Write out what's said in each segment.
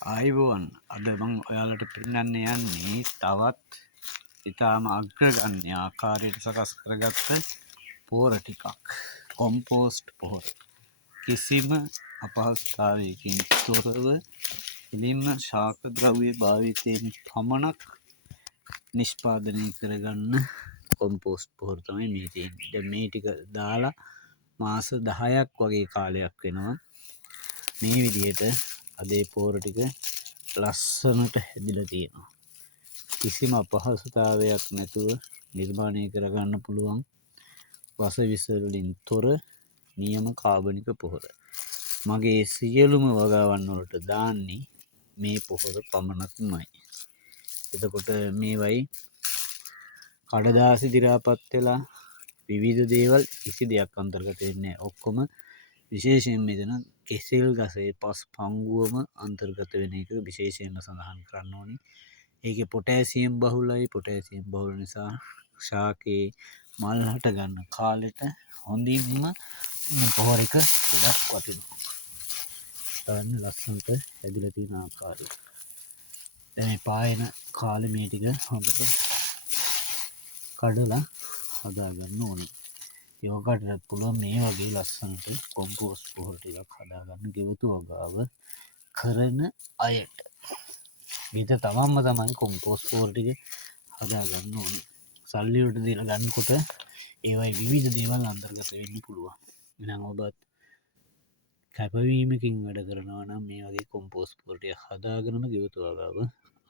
ආයිබෝවන් අද මං ඔයාලට පෙන්වන්න යන්නේ තවත් ඉතාම අග්‍රගණ්‍ය ආකාරයට සකස් කරගත්ත පෝර ටිකක් කොම්පෝස්ට් පොහොර කිසිම අපහසුතාවයකින් තොරව එලින්ම ශාක ද්‍රව්‍ය භාවිතයෙන් පමණක් නිෂ්පාදනය කරගන්න කොම්පෝස්ට් පොහොර තමයි මේ තියෙන්නේ. දැන් මේ ටික දාලා මාස 10ක් වගේ කාලයක් වෙනවා. මේ විදිහට අදේ පෝර ටික ලස්සනට හැදිලා තියෙනවා. කිසිම අපහසුතාවයක් නැතුව නිර්මාණය කරගන්න පුළුවන් වසවිස වලින් තොර නියම කාබනික පොහොර. මගේ සියලුම වගාවන් වලට දාන්නේ මේ පොහොර පමණක්මයි. එතකොට මේවයි කඩදාසි දිරාපත් වෙලා විවිධ දේවල් කිසි දෙයක් අන්තර්ගත වෙන්නේ නැහැ. ඔක්කොම විශේෂයෙන් මෙතන කෙසෙල් ගසේ පස් පංගුවම අන්තර්ගත වෙන එක විශේෂයෙන්ම සඳහන් කරන්න ඕනි. ඒකේ පොටෑසියම් බහුලයි. පොටෑසියම් බහුල නිසා ශාකේ මල් හට ගන්න කාලෙට හොඳින්ම පොහොර එක ගොඩක් වටිනවා. බලන්න ලස්සනට හැදිලා තියෙන ආකාරය. දැන් මේ පායන කාලේ මේ ටික හොඳට කඩලා හදා ගන්න ඕනේ. යෝගටත් පුළුවන් මේ වගේ ලස්සනට කොම්පෝස්ට් පොහොර ටිකක් හදාගන්න ගෙවතු වගාව කරන අයට. ඊට තමයි කොම්පෝස්ට් පොහොර ටික හදාගන්න ඕනේ. සල්ලි වලට දීලා ගන්නකොට ඒවයි විවිධ දේවල් අන්තර්ගත වෙන්න පුළුවන්. එහෙනම් ඔබත් කැපවීමකින් වැඩ කරනවා නම් මේ වගේ කොම්පෝස්ට් පොහොර ටික හදාගෙනම ගෙවතු වගාව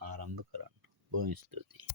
ආරම්භ කරන්න. බොහොම ස්තුතියි.